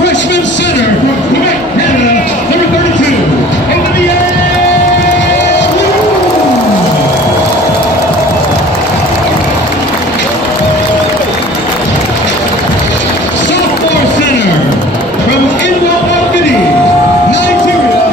Freshman center from Quebec, Canada, number 32, Olivier. Sophomore center from Inwell, Nigeria,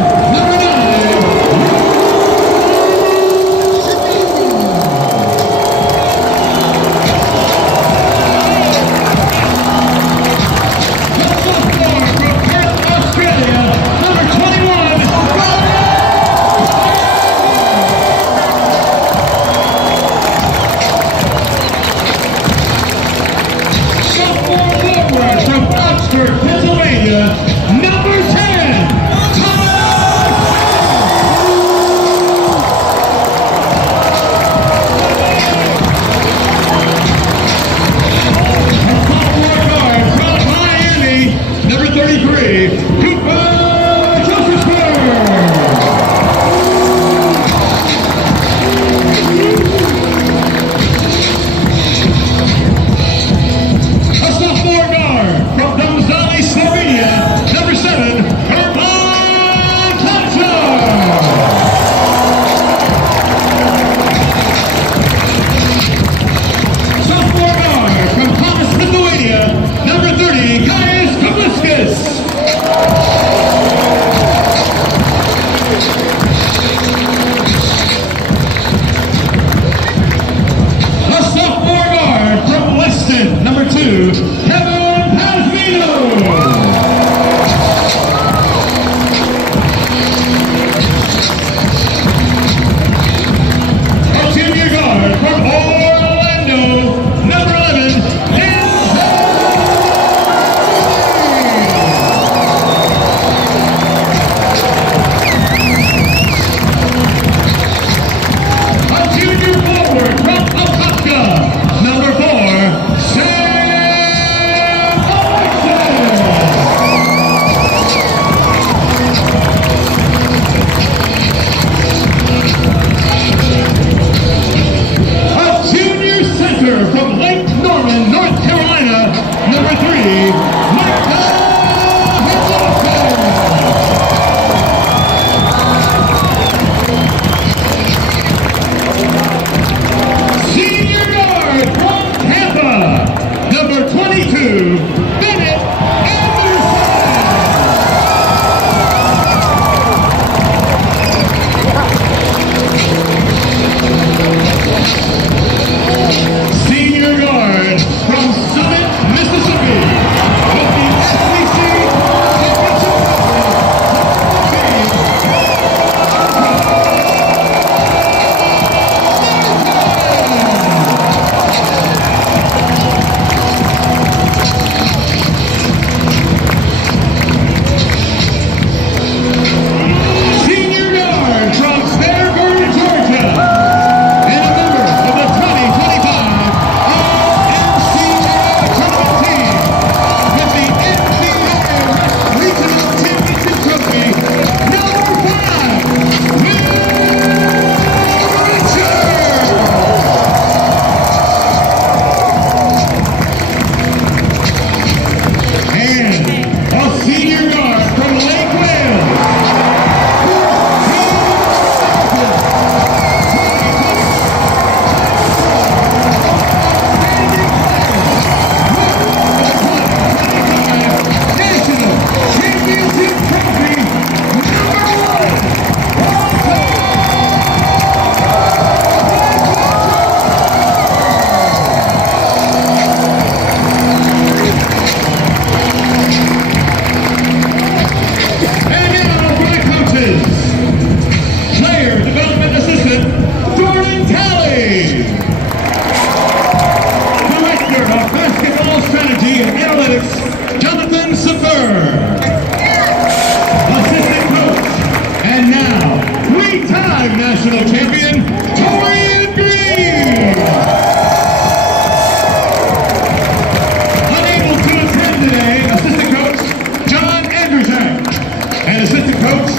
coach,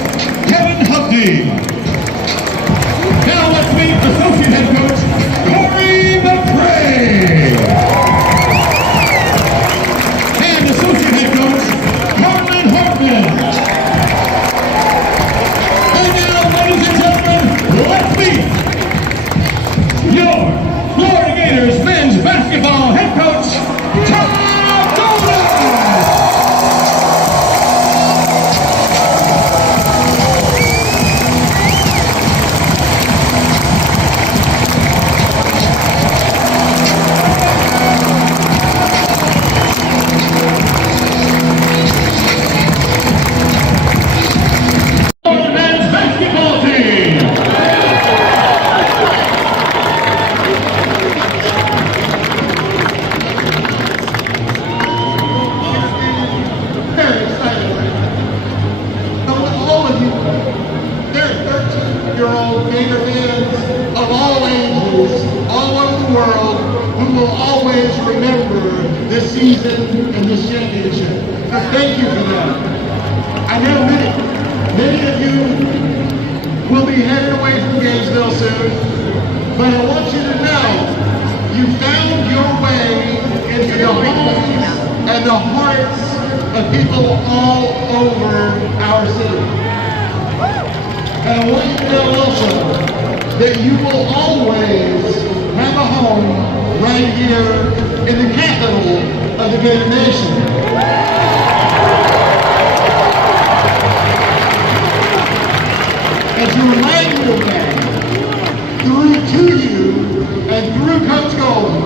Kevin Hubney. Now let's meet associate head coach, Corey McRae. And associate head coach, Harlan Hartman. And now, ladies and gentlemen, let's meet your Florida Gators men's basketball head coach, Tom. Gator fans of all ages, all over the world, who will always remember this season and this championship. So thank you for that. I know many of you will be headed away from Gainesville soon, but I want you to know you found your way into the homes and the hearts of people all over our city. And I want you to know also that you will always have a home right here in the capital of the Gator Nation. As you remind you of that, to you and through Coach Golden,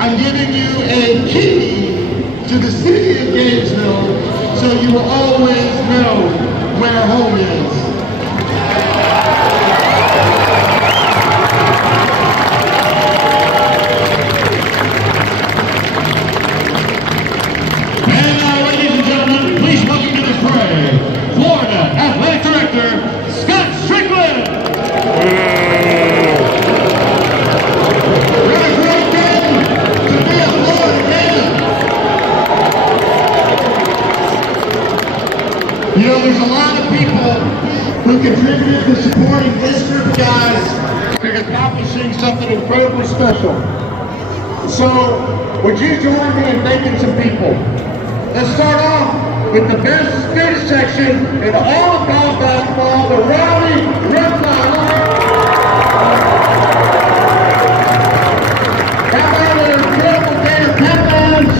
I'm giving you a key to the city of Gainesville so you will always know where home is. You know, there's a lot of people who contributed to supporting this group of guys to accomplishing something incredibly special. So, would you join me in thanking some people? Let's start off with the best skater section in all of college basketball, the Raleigh Red Line. How about the incredible Gator Pep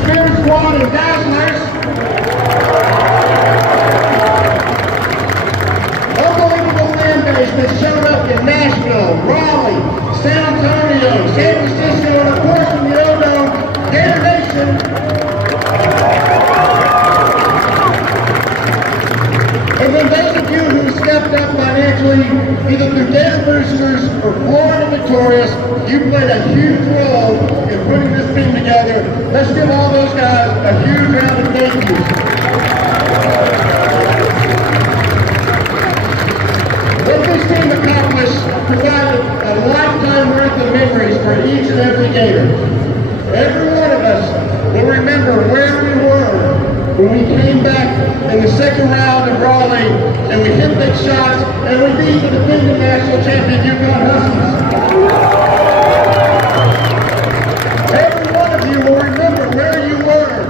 Spirit Squad and Dazzlers? That showed up in Nashville, Raleigh, San Antonio, San Francisco, and of course from the Odo, Gator Nation. And then those of you who stepped up financially, either through Gator Boosters or Florida Victorious, you played a huge role in putting this team together. Let's give all those guys a huge round of thank yous. What this team accomplished provided a lifetime worth of memories for each and every Gator. Every one of us will remember where we were when we came back in the second round of Raleigh and we hit big shots and we beat the defending national champion UConn Huskies. Every one of you will remember where you were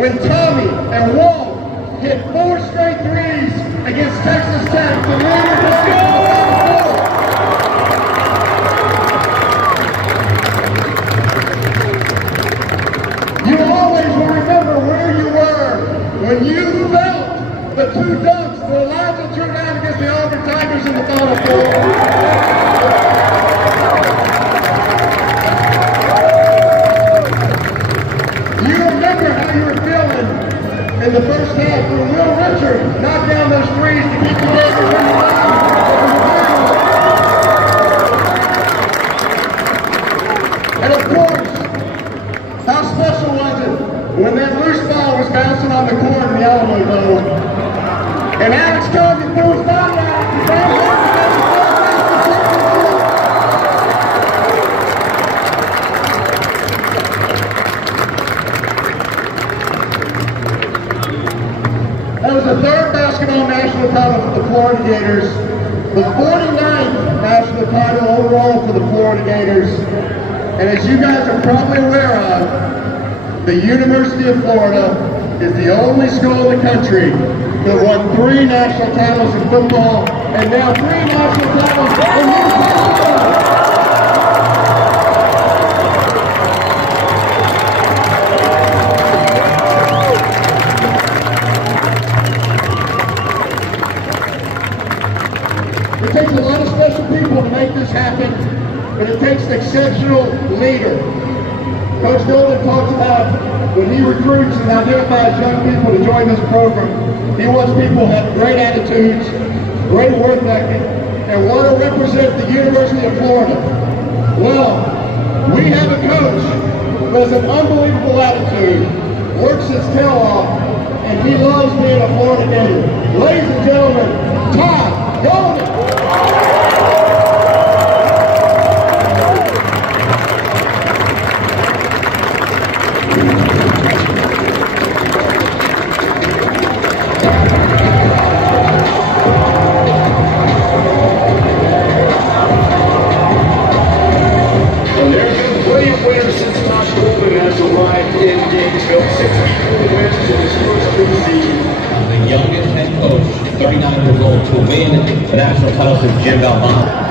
when Tommy and Walt hit 4 straight threes against Texas Tech to win the Final Four. You always will remember where you were when you felt the 2 dunks that allowed you to turn out against the Auburn Tigers in the Final Four. You remember how you were feeling in the first half when Will Richard knocked down those threes to keep the Gators in the game. And of course, how special was it when that loose ball was bouncing on the court in the Alamo Bowl, and Alex Cogan threw his body out and found out. That was the 3rd basketball national title for the Florida Gators, the 49th national title overall for the Florida Gators. And as you guys are probably aware of, the University of Florida is the only school in the country that won 3 national titles in football and now 3 national titles in basketball. It takes a lot of special people to make this happen, and it takes an exceptional leader. Coach Golden talks about when he recruits and identifies young people to join this program, he wants people who have great attitudes, great work ethic, and want to represent the University of Florida. Well, we have a coach who has an unbelievable attitude, works his tail off, and he loves being a Florida Gator. Ladies and gentlemen, Todd Golden. The youngest head coach, 39 years old, to win the national title since Jim Valvano.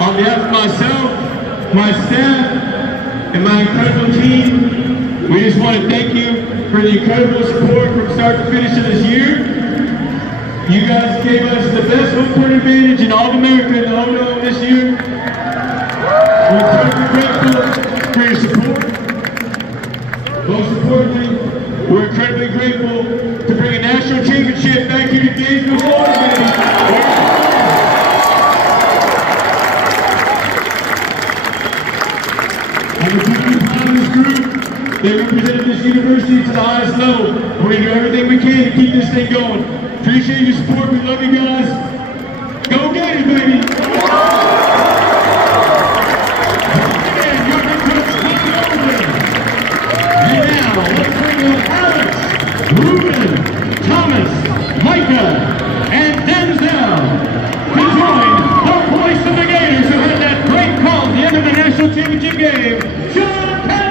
On behalf of myself, my staff, and my incredible team, we just want to thank you for the incredible support from start to finish of this year. You guys gave us the best home court advantage in all of America in the home dome this year. We're incredibly grateful for your support. Most importantly, we're incredibly grateful to bring a national championship back here to Gators, Florida. I'm incredibly proud of this group. They represented this university to the highest level. We're going to do everything we can to keep this thing going. Appreciate your support. We love you guys. Go Gators, baby! And now, let's bring in Alex, Ruben, Thomas, Micah, and Denzel to join the voice of the Gators who had that great call at the end of the national championship game, John Kelly!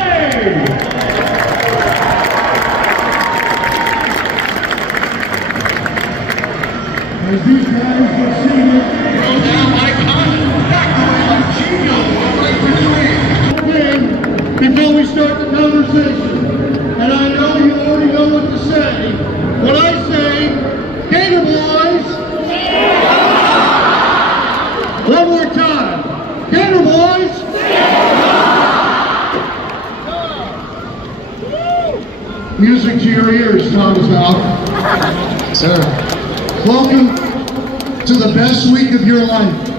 As these guys get seated, throws out Icon, back away like Gino, right for the win. Before we start the conversation, and I know you already know what to say, when I say, Gator boys! One more time, Gator boys! Music to your ears, Thomas Al. Sir. Welcome to the best week of your life.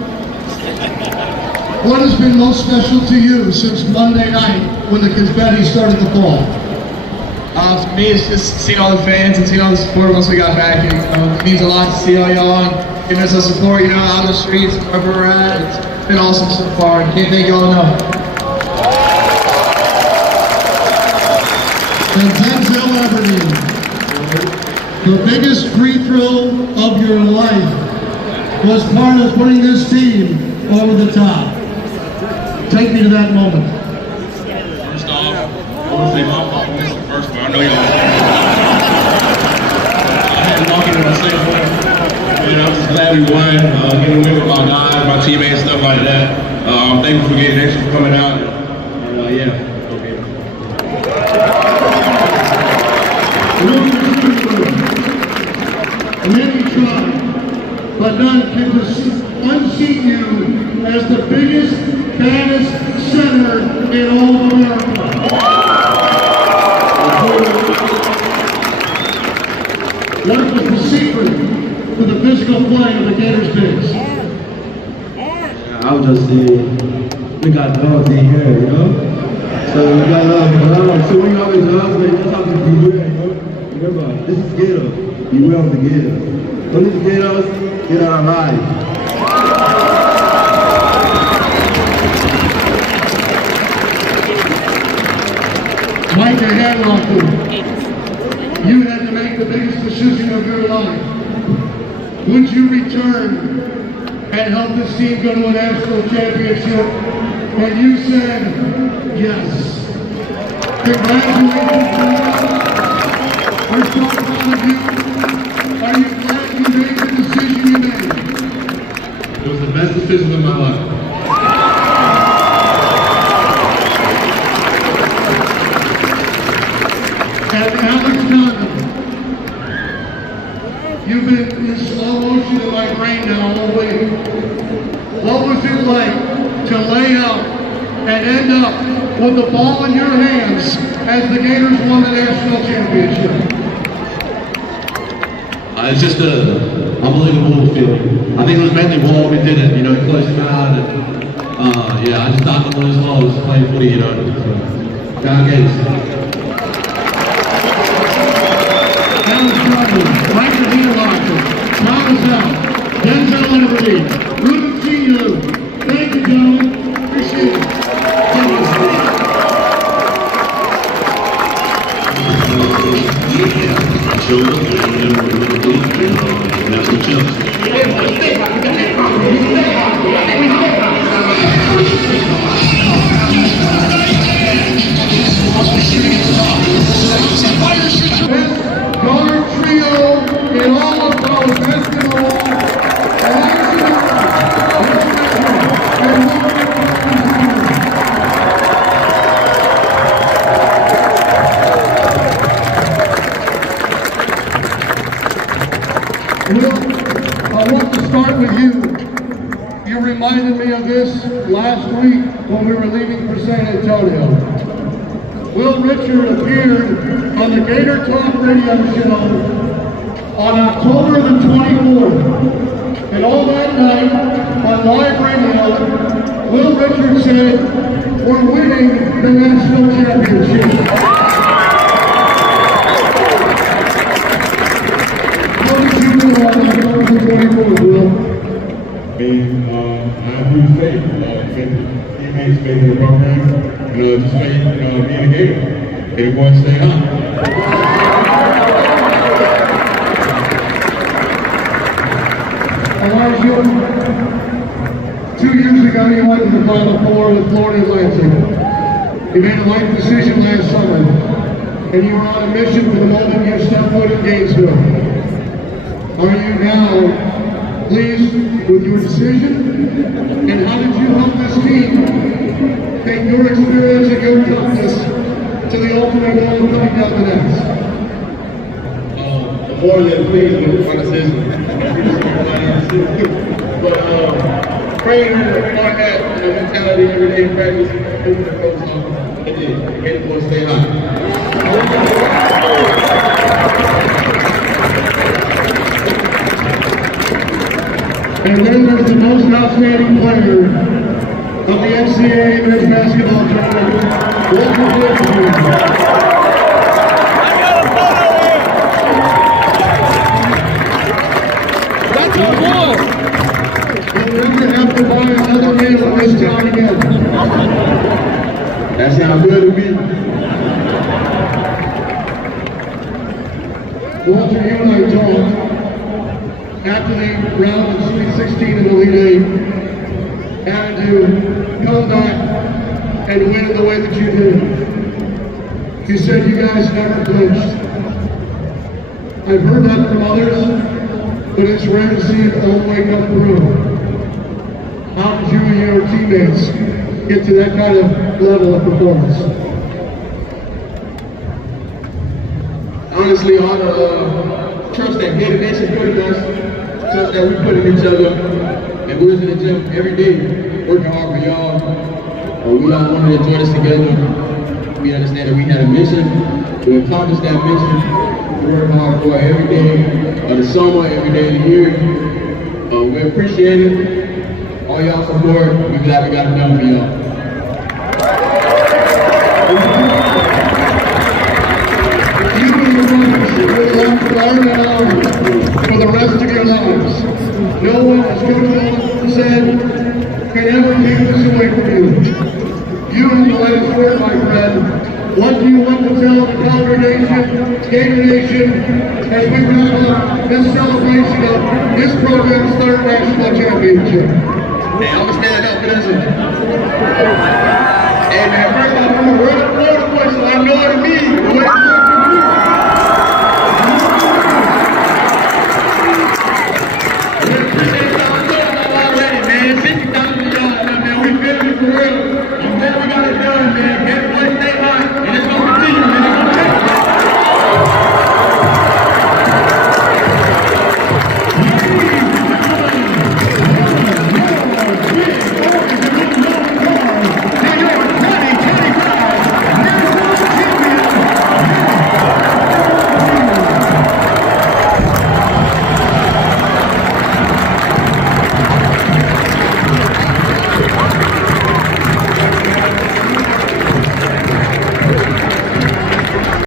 What has been most special to you since Monday night when the confetti started to fall? For me, it's just seeing all the fans and seeing all the support once we got back here. It means a lot to see all y'all giving us the support, out on the streets, wherever we're at. It's been awesome so far, and can't thank y'all enough. And Denzel Aberdeen. The biggest free throw of your life was part of putting this team over the top. Take me to that moment. First off, I want to say my fault. This is the first one. I know y'all. I had to walk into my second one. I'm just glad we won. Getting to win with my guys, my teammates, stuff like that. I'm thankful for getting extra for coming out. And yeah. Many tried, but none can unseat you as the biggest, baddest center in all of America. What was the secret to the physical play of the Gators bigs? I would just say we got dogs in here, you know? So we got love. So when you always dogs, man, that's how we be weird, you know? Remember, this is Gators. You will the Gators. Don't need to get us, get out of life. Mike, your hand locker. You had to make the biggest decision of your life. Would you return and help this team go to a national championship? And you said yes. Congratulations, John. We're so proud of you. Are you glad you made the decision you made? It was the best decision of my life. And Alex Condon, you've been in slow motion in my brain now all week. What was it like to lay out and end up with the ball in your hands as the Gators won the national championship? It's just an unbelievable feeling. I think it was mainly Wall we did it, you know, close him out, and yeah, I just thought the one as well was playing footy, you know. So, down Gators. Alex Condon, Mike Hiellocker, Thomas out, Denzel Liberty, Ruben Senior. Thank you, gentlemen. Appreciate it. National champions. Best guard trio in all of college basketball. I want to start with you. You reminded me of this last week when we were leaving for San Antonio. Will Richard appeared on the Gator Talk radio show on October the 24th. And all that night on live radio, Will Richard said, we're winning the national championship. How did you do on October the 24th, Will? I have huge faith. Teammates, faith in the program, and just faith in being a Gator. Gator boys stay hot. Elijah, 2 years ago you went to the Final Four with Florida Atlantic. You made a life decision last summer, and you were on a mission for the moment you stepped foot in Gainesville. Are you now pleased with your decision? And how did you help this team take your experience and your toughness to the ultimate goal of coming down the next? More than pleased with my decision. But praying on that mentality every day in practice, doing the coach on, it did. Gator boys stay hot. And then there's the most outstanding player of the NCAA men's basketball tournament, Walker Blake. That's our goal. We'll never have to buy another meal at this town again. That sounds good to me. Walter, you and I talked after the round of Sweet 16 in the Elite Eight, having to come back and win it the way that you did. You said you guys never flinched. I've heard that from others, but it's rare to see it all the way come through. How did you and your teammates get to that kind of level of performance? Honestly, all the trust that Gator Nation put in us, trust that we put in each other, and we was in the gym every day, working hard for y'all. We all wanted to join us together. We understand that we had a mission to accomplish that mission. We work hard for it every day of the summer, every day of the year. We appreciate it. All y'all support. We glad we got it done for y'all. For the rest of your lives. No one, as Coach Walton said, can ever take this away from you. You have the last word, my friend. What do you want to tell the congregation, Gator Nation, as we wrap up this celebration of this program's third national championship? Hey, I'm gonna stand up for this one. Hey man, first off, I'm a real Florida boy, so I know what it means.